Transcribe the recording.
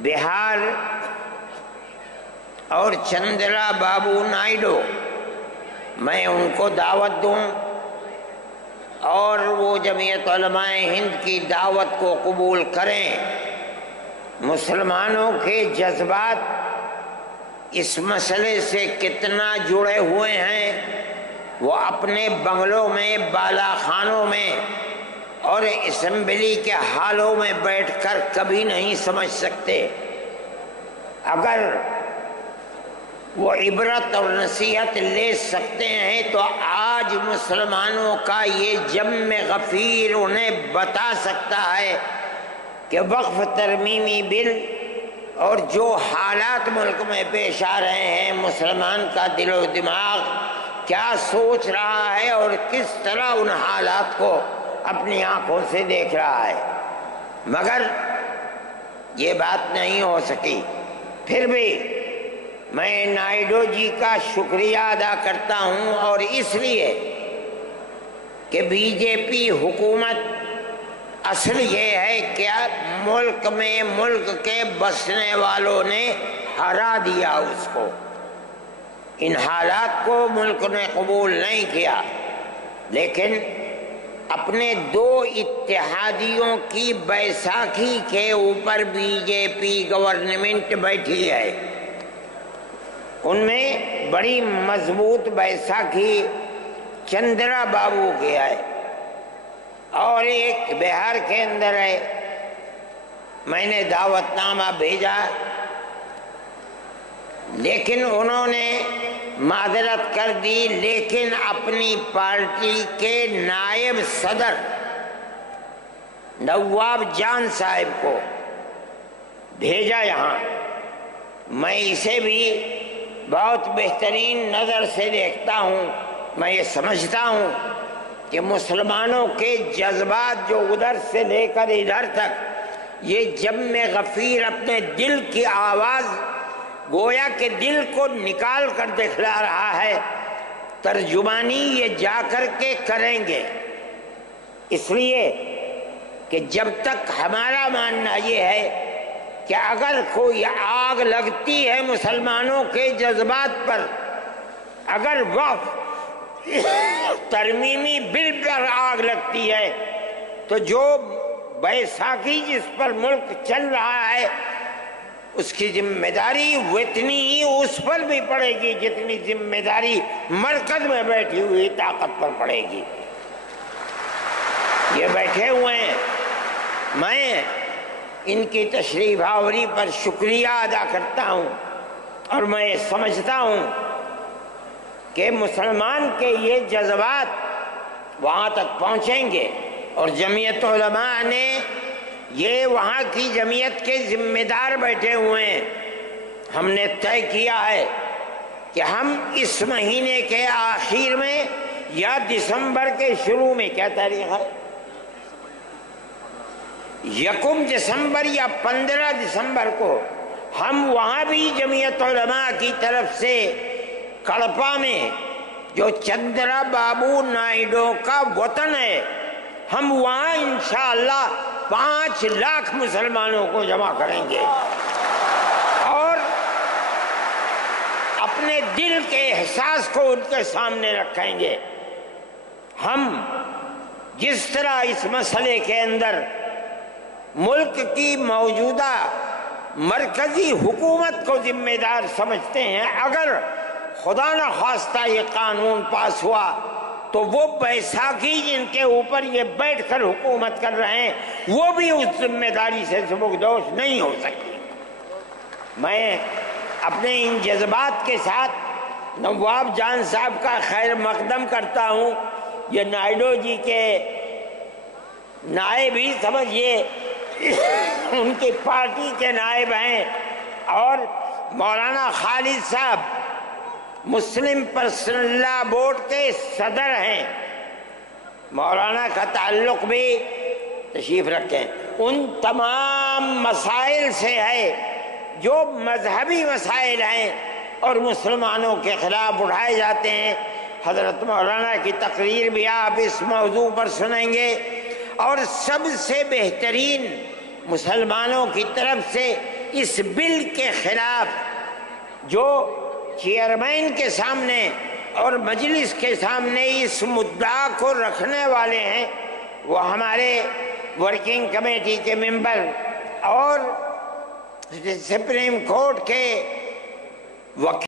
بہار اور چندرا بابو نائیڈو، میں ان کو دعوت دوں اور وہ جمعیت علماء ہند کی دعوت کو قبول کریں۔ مسلمانوں کے جذبات اس مسئلے سے کتنا جڑے ہوئے ہیں وہ اپنے بنگلوں میں، بالا خانوں میں اور اسمبلی کے ہالوں میں بیٹھ کر کبھی نہیں سمجھ سکتے۔ اگر وہ عبرت اور نصیحت لے سکتے ہیں تو آج مسلمانوں کا یہ جم غفیر انہیں بتا سکتا ہے کہ وقف ترمیمی بل اور جو حالات ملک میں پیش آ رہے ہیں، مسلمان کا دل و دماغ کیا سوچ رہا ہے اور کس طرح ان حالات کو اپنی آنکھوں سے دیکھ رہا ہے، مگر یہ بات نہیں ہو سکی۔ پھر بھی میں نائیڈو جی کا شکریہ ادا کرتا ہوں، اور اس لیے کہ بی جے پی حکومت اصل یہ ہے کہ ملک میں ملک کے بسنے والوں نے ہرا دیا اس کو، ان حالات کو ملک نے قبول نہیں کیا، لیکن اپنے دو اتحادیوں کی بیساکھی کے اوپر بی جے پی گورنمنٹ بیٹھی ہے۔ ان میں بڑی مضبوط بیساکھی چندرا بابو کی ہے اور ایک بہار کے اندر ہے۔ میں نے دعوت نامہ بھیجا، لیکن انہوں نے معذرت کر دی، لیکن اپنی پارٹی کے نائب صدر نواب جان صاحب کو بھیجا یہاں۔ میں اسے بھی بہت بہترین نظر سے دیکھتا ہوں۔ میں یہ سمجھتا ہوں کہ مسلمانوں کے جذبات جو ادھر سے لے کر ادھر تک، یہ جم غفیر اپنے دل کی آواز گویا کہ دل کو نکال کر دکھلا رہا ہے، ترجمانی یہ جا کر کے کریں گے، اس لیے کہ جب تک ہمارا ماننا یہ ہے کہ اگر کوئی آگ لگتی ہے مسلمانوں کے جذبات پر، اگر وقف ترمیمی بل پر آگ لگتی ہے، تو جو بیساکھی جس پر ملک چل رہا ہے اس کی ذمہ داری اتنی ہی اس پر بھی پڑے گی جتنی ذمہ داری مرکز میں بیٹھی ہوئی طاقت پر پڑے گی۔ یہ بیٹھے ہوئے ہیں، میں ان کی تشریف آوری پر شکریہ ادا کرتا ہوں، اور میں سمجھتا ہوں کہ مسلمان کے یہ جذبات وہاں تک پہنچیں گے، اور جمعیت علماء نے یہ وہاں کی جمعیت کے ذمہ دار بیٹھے ہوئے ہیں۔ ہم نے طے کیا ہے کہ ہم اس مہینے کے آخر میں یا دسمبر کے شروع میں، کیا تاریخ ہے، 1 دسمبر یا 15 دسمبر کو ہم وہاں بھی جمعیت علماء کی طرف سے کڑپا میں، جو چندرا بابو نائیڈو کا وطن ہے، ہم وہاں انشاءاللہ 5 لاکھ مسلمانوں کو جمع کریں گے اور اپنے دل کے احساس کو ان کے سامنے رکھیں گے۔ ہم جس طرح اس مسئلے کے اندر ملک کی موجودہ مرکزی حکومت کو ذمہ دار سمجھتے ہیں، اگر خدا نہ خواستہ یہ قانون پاس ہوا تو وہ بیساکھی جن کے اوپر یہ بیٹھ کر حکومت کر رہے ہیں وہ بھی اس ذمہ داری سے سبکدوش نہیں ہو سکتی۔ میں اپنے ان جذبات کے ساتھ نواب جان صاحب کا خیر مقدم کرتا ہوں۔ یہ نائیڈو جی کے نائب ہی سمجھیے، ان کی پارٹی کے نائب ہیں، اور مولانا خالد صاحب مسلم پرسنل لا بورڈ کے صدر ہیں، مولانا کا تعلق بھی تشریف رکھیں، ان تمام مسائل سے ہے جو مذہبی مسائل ہیں اور مسلمانوں کے خلاف اٹھائے جاتے ہیں۔ حضرت مولانا کی تقریر بھی آپ اس موضوع پر سنیں گے، اور سب سے بہترین مسلمانوں کی طرف سے اس بل کے خلاف جو چیئرمین کے سامنے اور مجلس کے سامنے اس مدعا کو رکھنے والے ہیں وہ ہمارے ورکنگ کمیٹی کے ممبر اور سپریم کورٹ کے وکیل